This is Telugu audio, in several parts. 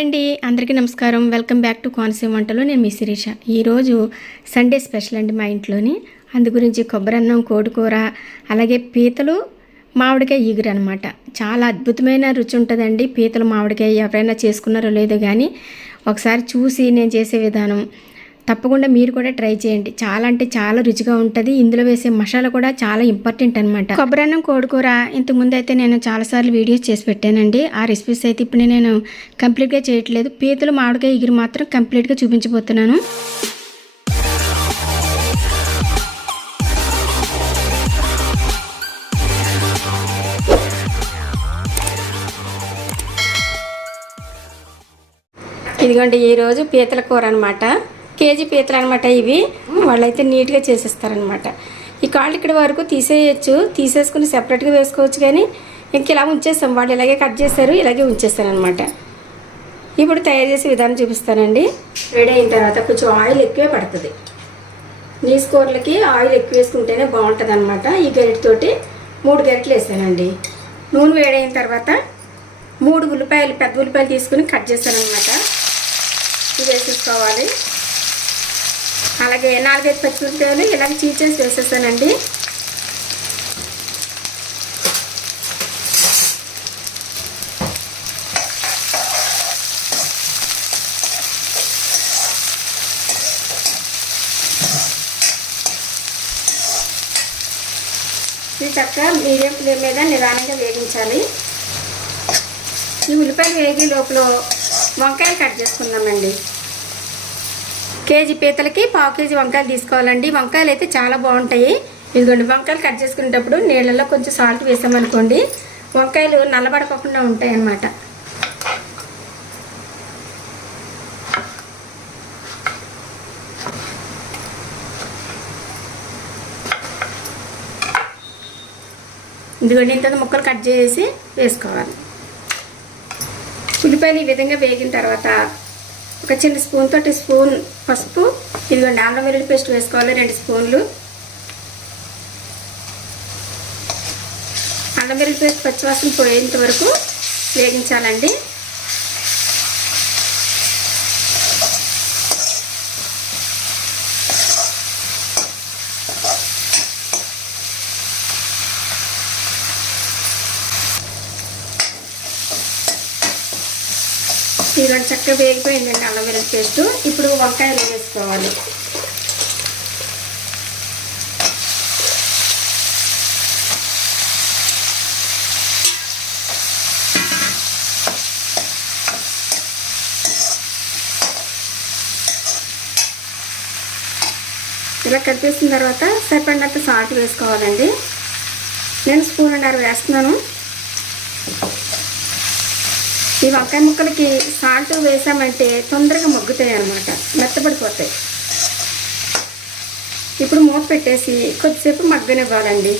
అండి, అందరికీ నమస్కారం. వెల్కమ్ బ్యాక్ టు కోనసీమ వంటలు. నేను మీ శిరీష. ఈరోజు సండే స్పెషల్ అండి మా ఇంట్లోని. అందు గురించి కొబ్బరన్నం, కోడికూర, అలాగే పీతలు మామిడికాయ ఈగురు అనమాట. చాలా అద్భుతమైన రుచి ఉంటుందండి. పీతలు మామిడికాయ ఎవరైనా చేసుకున్నారో లేదో కానీ ఒకసారి చూసి నేను చేసే విధానం తప్పకుండా మీరు కూడా ట్రై చేయండి. చాలా అంటే చాలా రుచిగా ఉంటుంది. ఇందులో వేసే మసాలా కూడా చాలా ఇంపార్టెంట్ అనమాట. కొబ్బరన్నం, కోడికూర ఇంతకుముందు అయితే నేను చాలాసార్లు వీడియోస్ చేసి పెట్టానండి. ఆ రెసిపీస్ అయితే ఇప్పుడు నేను కంప్లీట్గా చేయట్లేదు. పీతలు మామిడికాయ ఈగురు మాత్రం కంప్లీట్గా చూపించబోతున్నాను. ఇదిగోండి, ఈరోజు పీతల కూర అనమాట. కేజీ పీతలు అనమాట. ఇవి వాళ్ళైతే నీట్గా చేసేస్తారనమాట. ఈ కాళ్ళు ఇక్కడ వరకు తీసేయచ్చు, తీసేసుకుని సెపరేట్గా వేసుకోవచ్చు. కానీ ఇంక ఇలా ఉంచేస్తాం. వాళ్ళు ఇలాగే కట్ చేశారు, ఇలాగే ఉంచేస్తారనమాట. ఇప్పుడు తయారు చేసే విధానం చూపిస్తానండి. రెడీ అయిన తర్వాత కొంచెం ఆయిల్ ఎక్కువే పడుతుంది. నీసు కూరలకి ఆయిల్ ఎక్కువ వేసుకుంటేనే బాగుంటుంది అనమాట. ఈ గరిటెతోటి 3 గరిటెలు వేసానండి. నూనె వేడైన తర్వాత 3 ఉల్లిపాయలు, పెద్ద ఉల్లిపాయలు తీసుకుని కట్ చేస్తాను అనమాట. ఇవి వేసేసుకోవాలి. అలాగే 4-5 పచ్చిమిరపకాయలు ఇలాగ చీల్చేసి వేసేస్తానండి. ఇది చక్కగా మీడియం ఫ్లేమ్ మీద నిదానంగా వేగించాలి. ఈ ఉల్లిపాయలు వేగి లోపల వంకాయలు కట్ చేసుకుందామండి. కేజీ పీతలకి 1/2 కేజీ వంకాయలు తీసుకోవాలండి. వంకాయలు అయితే చాలా బాగుంటాయి. ఇదిగోండి, వంకాయలు కట్ చేసుకునేటప్పుడు నీళ్ళల్లో కొంచెం సాల్ట్ వేసామనుకోండి, వంకాయలు నల్లబడకుండా ఉంటాయి అన్నమాట. ఇదిగోండి, ఇంత ముక్కలు కట్ చేసి వేసుకోవాలి. ఉల్లిపాయలు ఈ విధంగా వేగిన తర్వాత ఒక చిన్న స్పూన్ తోటి స్పూన్ పసుపు, ఇదిగోండి అల్లం వెల్లుల్లి పేస్ట్ వేసుకోవాలి 2 స్పూన్లు. అల్లం వెల్లుల్లి పేస్ట్ పచ్చివాసన పోయేంత వరకు వేగించాలండి. ఇదిగోండి, చక్కగా వేగిపోయిందండి అల్లం వెల్లుల్లి పేస్ట్. ఇప్పుడు వంకాయలు వేసుకోవాలి. ఇలా కలిపేసిన తర్వాత సరిపడినంత సాల్ట్ వేసుకోవాలండి. నేను 1.5 స్పూన్ వేస్తున్నాను. ఈ వంకాయ ముక్కలకి సాల్ట్ వేసామంటే తొందరగా మగ్గుతాయి అన్నమాట, మెత్తపడిపోతాయి. ఇప్పుడు మూత పెట్టేసి కొద్దిసేపు మగ్గనివ్వాలండి.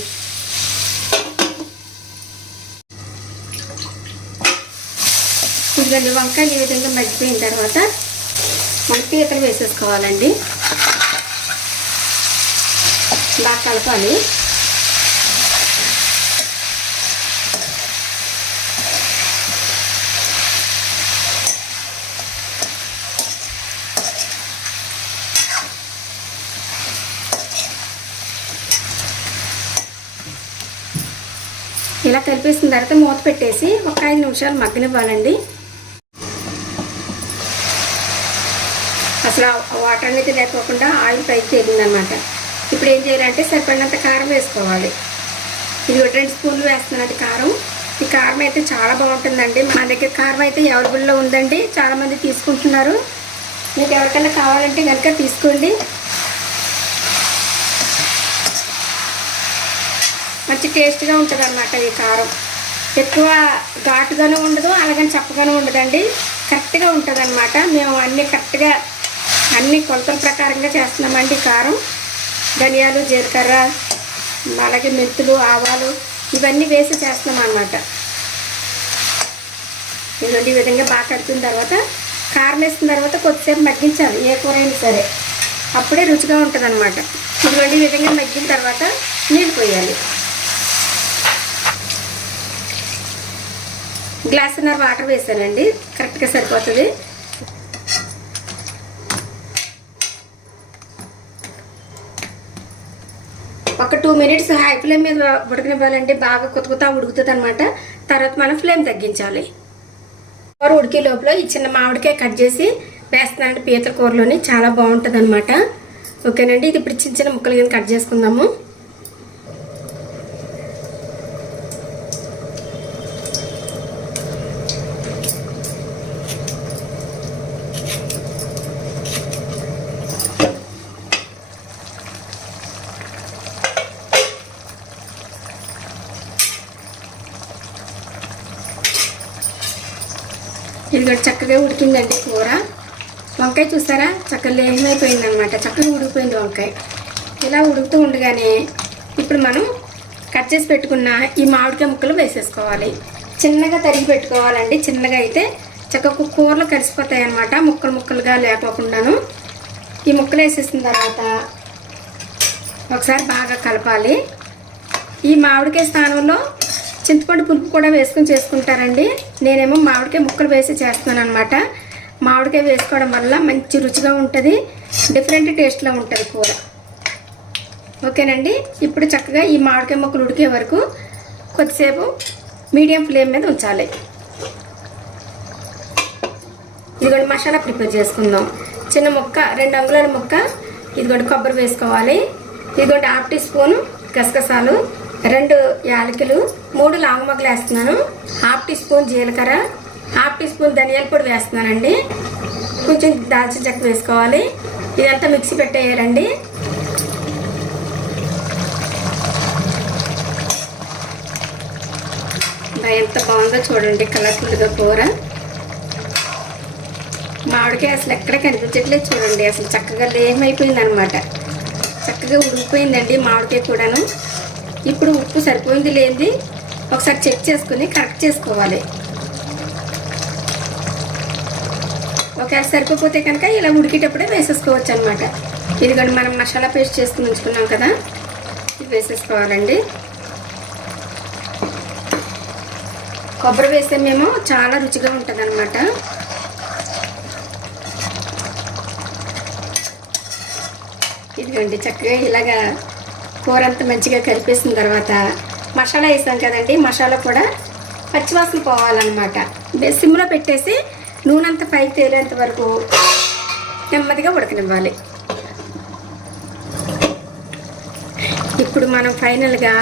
ఇదిగోండి, వంకాయలు ఈ విధంగా మగ్గిపోయిన తర్వాత మన పీతలు వేసేసుకోవాలండి. బాగా కలపాలి. ఇలా కలిపేసిన తర్వాత మూత పెట్టేసి ఒక 5 నిమిషాలు మగ్గనివ్వాలండి. అసలు వాటర్ అనేది లేకోకుండా ఆయిల్ పైకి తేలిందనమాట. ఇప్పుడు ఏం చేయాలంటే సరిపడినంత కారం వేసుకోవాలి. ఇది 2 స్పూన్లు వేస్తున్నాను కారం. ఈ కారం అయితే చాలా బాగుంటుందండి. మన దగ్గర కారం అయితే అవైలబుల్లో ఉందండి, చాలామంది తీసుకుంటున్నారు. మీకు ఎవరికైనా కావాలంటే కనుక తీసుకోండి. మంచి టేస్ట్గా ఉంటుంది అన్నమాట. ఈ కారం ఎక్కువ ఘాటుగాను ఉండదు, అలాగని చప్పగాను ఉండదండి. కరెక్ట్గా ఉంటుంది అన్నమాట. మేము కరెక్ట్గా అన్ని కొలతల ప్రకారంగా చేస్తున్నామండి. కారం, ధనియాలు, జీలకర్ర, అలాగే మెంతులు, ఆవాలు ఇవన్నీ వేసి చేస్తున్నాం అన్నమాట. ఇదిగోండి, ఈ విధంగా బాగా కడుతున్న తర్వాత కారం వేసిన తర్వాత కొద్దిసేపు మగ్గించాలి. ఏ కూర అయినా సరే, అప్పుడే రుచిగా ఉంటుంది అన్నమాట. ఇదిగోండి, ఈ విధంగా మగ్గిన తర్వాత నీళ్ళు పోయాలి. గ్లాసున్నర వాటర్ వేసానండి, కరెక్ట్గా సరిపోతుంది. ఒక 2 మినిట్స్ హై ఫ్లేమ్ మీద ఉడకనివ్వాలండి. బాగా కొత్త ఉడుకుతుంది అనమాట. తర్వాత మనం ఫ్లేమ్ తగ్గించాలి. కూర ఉడికే లోపల ఈ చిన్న మామిడికాయ కట్ చేసి వేస్తున్నానండి పీతల కూరలోని. చాలా బాగుంటుంది అనమాట. ఓకేనండి, ఇది ఇప్పుడు చిన్న చిన్న ముక్కలు కింద కట్ చేసుకుందాము. ఇది కూడా చక్కగా ఉడికిందండి కూర. వంకాయ చూసారా, చక్కగా లేహమైపోయింది అనమాట. చక్కగా ఉడికిపోయింది వంకాయ. ఇలా ఉడుకుతూ ఉండగానే ఇప్పుడు మనం కట్ చేసి పెట్టుకున్న ఈ మామిడికాయ ముక్కలు వేసేసుకోవాలి. చిన్నగా తరిగి పెట్టుకోవాలండి. చిన్నగా అయితే చక్కగా కూరలో కలిసిపోతాయి అన్నమాట, ముక్కలు ముక్కలుగా లేకోకుండాను. ఈ ముక్కలు వేసేసిన తర్వాత ఒకసారి బాగా కలపాలి. ఈ మామిడికాయ స్థానంలో చింతపండు పులుపు కూడా వేసుకుని చేసుకుంటారండి. నేనేమో మామిడికాయ ముక్కలు వేసి చేస్తున్నాను అనమాట. మామిడికాయ వేసుకోవడం వల్ల మంచి రుచిగా ఉంటుంది, డిఫరెంట్ టేస్ట్లో ఉంటుంది కూర. ఓకేనండి, ఇప్పుడు చక్కగా ఈ మామిడికాయ ముక్కలు ఉడికే వరకు కొద్దిసేపు మీడియం ఫ్లేమ్ మీద ఉంచాలి. ఇదిగోండి మసాలా ప్రిపేర్ చేసుకుందాం. చిన్న ముక్క 2 అంగుళాల ముక్క ఇదిగోండి కొబ్బరి వేసుకోవాలి. ఇదిగోండి 1/2 టీ స్పూను గసగసాలు, 2 యాలకులు, 3 లవంగములు వేస్తున్నాను, 1/2 టీ స్పూన్ జీలకర్ర, 1/2 టీ స్పూన్ ధనియాల పొడి వేస్తున్నానండి. కొంచెం దాల్చిన చెక్క వేసుకోవాలి. ఇదంతా మిక్సీ పెట్టేయాలండి. ఎంత బాగుందో చూడండి, కలర్ఫుల్గా కూర. మామిడికాయ అసలు ఎక్కడ కనిపించట్లేదు చూడండి. అసలు చక్కగా లేమైపోయింది అనమాట. చక్కగా ఉడికిపోయిందండి మామిడికాయ కూడాను. ఇప్పుడు ఉప్పు సరిపోయింది లేనిది ఒకసారి చెక్ చేసుకుని కరెక్ట్ చేసుకోవాలి. ఒకవేళ సరిపోతే కనుక ఇలా ఉడికేటప్పుడే వేసేసుకోవచ్చు అనమాట. ఇదిగోండి మనం మసాలా పేస్ట్ చేసుకుని ఉంచుకున్నాం కదా, ఇది వేసేసుకోవాలండి. కొబ్బరి వేస్తే మేము చాలా రుచిగా ఉంటుంది అనమాట. ఇదిగోండి చక్కగా ఇలాగా కూర అంతా మంచిగా కలిపేసిన తర్వాత మసాలా వేసాం కదండి, మసాలా కూడా పచ్చివాసన పోవాలన్నమాట. సిమ్లో పెట్టేసి నూనె అంతా పైకి తేలేంత వరకు నెమ్మదిగా ఉడకనివ్వాలి. ఇప్పుడు మనం ఫైనల్గా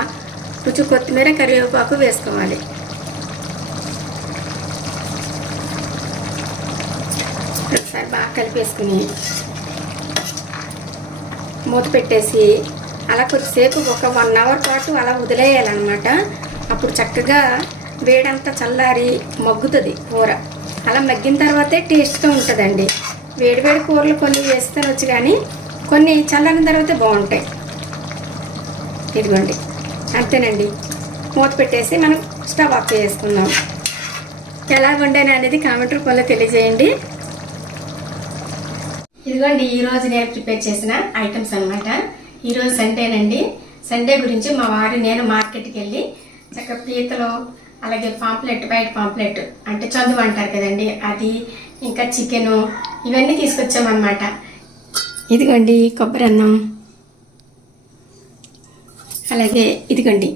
కొంచెం కొత్తిమీర కరివేపాకు వేసుకోవాలి. ఒకసారి బాగా కలిపేసుకుని మూత పెట్టేసి అలా కొద్దిసేపు ఒక 1 అవర్ పాటు అలా వదిలేయాలన్నమాట. అప్పుడు చక్కగా వేడంతా చల్లారి మగ్గుతుంది కూర. అలా మగ్గిన తర్వాతే టేస్ట్గా ఉంటుందండి. వేడివేడి కూరలు కొన్ని వేస్తేనొచ్చు కానీ కొన్ని చల్లారిన తర్వాతే బాగుంటాయి. ఇదిగోండి అంతేనండి, మూత పెట్టేసి మనం స్టవ్ ఆఫ్ చేసుకుందాం. ఎలా వండాను అనేది కామెంట్ రూపంలో తెలియజేయండి. ఇదిగోండి ఈరోజు నేను ప్రిపేర్ చేసిన ఐటమ్స్ అనమాట. ఈరోజు సండేనండి. సండే గురించి మా వారు నేను మార్కెట్కి వెళ్ళి చక్కగా పీతలు, అలాగే పాంప్లెట్, వైట్ పాంప్లెట్ అంటే చందువ అంటారు కదండి, అది ఇంకా చికెను ఇవన్నీ తీసుకొచ్చామన్నమాట. ఇదిగోండి కొబ్బరి అన్నం, అలాగే ఇదిగోండి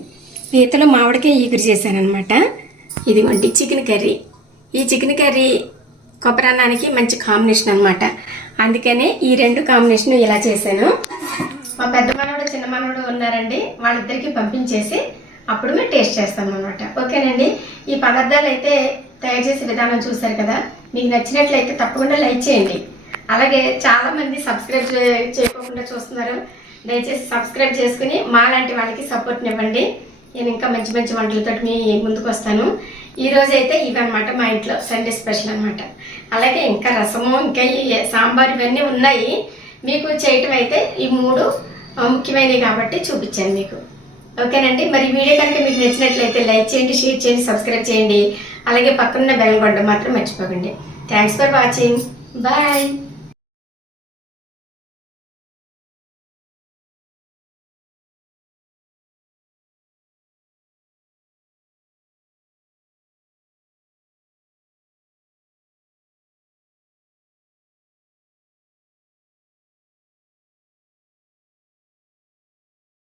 పీతలు మామిడికాయ ఈగురు చేశానమాట. ఇదిగోండి చికెన్ కర్రీ. ఈ చికెన్ కర్రీ కొబ్బరి అన్నానికి మంచి కాంబినేషన్ అనమాట. అందుకనే ఈ 2 కాంబినేషన్ ఇలా చేశాను. మా పెద్ద మనవడు చిన్న మనవడు ఉన్నారండి, వాళ్ళిద్దరికి పంపించేసి అప్పుడు మేము టేస్ట్ చేస్తాం అనమాట. ఓకేనండి, ఈ పదార్థాలు అయితే తయారు చేసే విధానం చూసారు కదా. మీకు నచ్చినట్లయితే తప్పకుండా లైక్ చేయండి. అలాగే చాలా మంది సబ్స్క్రైబ్ చేయకుండా చూస్తున్నారు. దయచేసి సబ్స్క్రైబ్ చేసుకుని మా లాంటి వాళ్ళకి సపోర్ట్ ఇవ్వండి. నేను ఇంకా మంచి మంచి వంటలతో మీ ముందుకు వస్తాను. ఈ రోజు అయితే ఇవన్నమాట మా ఇంట్లో సండే స్పెషల్ అనమాట. అలాగే ఇంకా రసము, ఇంకా ఈ సాంబార్ ఇవన్నీ ఉన్నాయి. మీకు చేయటం అయితే ఈ 3 ముఖ్యమైనవి కాబట్టి చూపించాను మీకు. ఓకేనండి, మరి వీడియో కనుక మీకు నచ్చినట్లయితే లైక్ చేయండి, షేర్ చేయండి, సబ్స్క్రైబ్ చేయండి. అలాగే పక్కన బెల్ కొట్టడం మాత్రం మర్చిపోకండి. Thanks for watching. బాయ్.